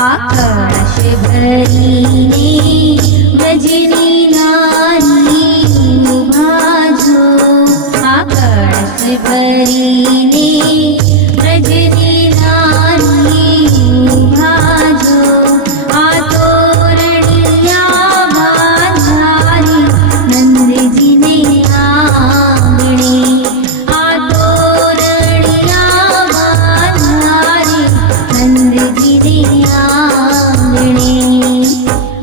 आकाश भरीने व्रजनी नारी उभाजो आकाश भरीने व्रजनी नारी उभाजो आतोरणिया बांधारी नंदजी ने आंगणे आतोरणिया बांधारी नंदजी ने आंगणे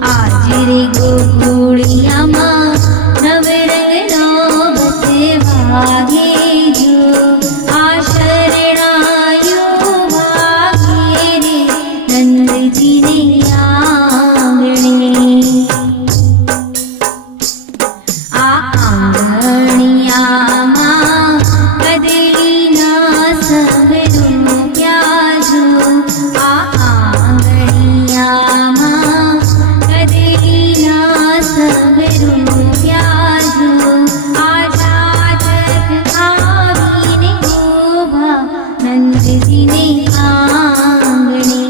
आज रे गोकुळियाમાં નવરંગનો બતવાગે જો આ શરણાયો વાગે રે નંદજીને આંગણે આ આંગણિયામાં કદલીના સગરું પ્યાજો આ આંગણિયામાં કદલીના સગરું પ્યાજો આ જાજક આવીને ગોભા નંદજીને આંગણે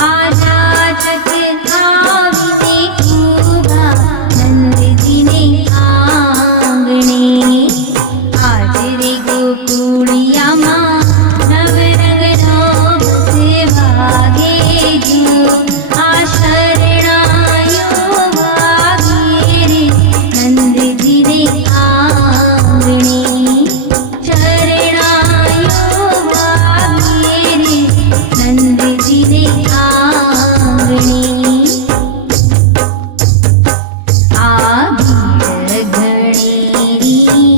આ જાજક આવીને ગોભા નંદજીને આંગણે આજ રે ગોકુળિયામાં નવરંગનો બતવાગે જો આ શરણાયો વાગે રે નંદજીને આંગણે શરણાયો વાગે રે નંદજીને આંગણે આ ભીડ ઘણેરી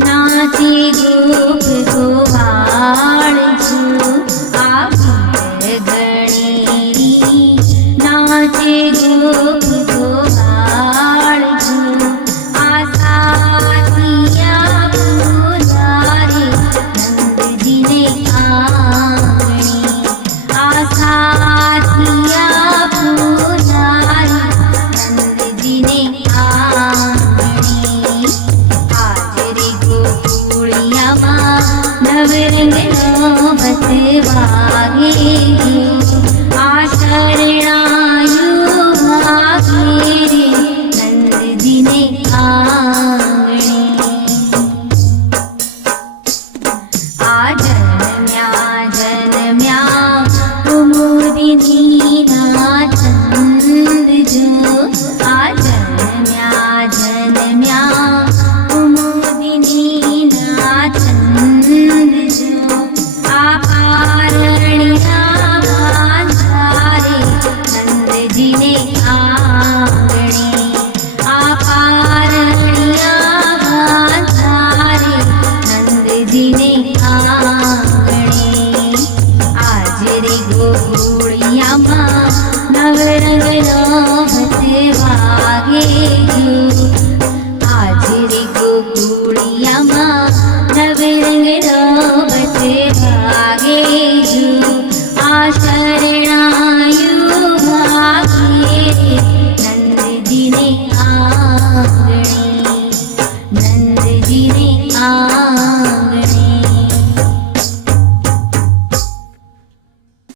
નાચે ગોપ ગોવાળ જો આ ભીડ ઘણેરી નાચે ગોપ ગોવાળ જો આ સાથિયા પૂજારે નંદજીને આંગણે આ સાથિયા પૂજારે નંદજીને આંગણે આજ રે ગોકુળિયામાં નવરંગનો બતવાગે જો આ શરણાયો વાગે રે નંદજીને આંગણે આ જન્મ્યા કુમુદિની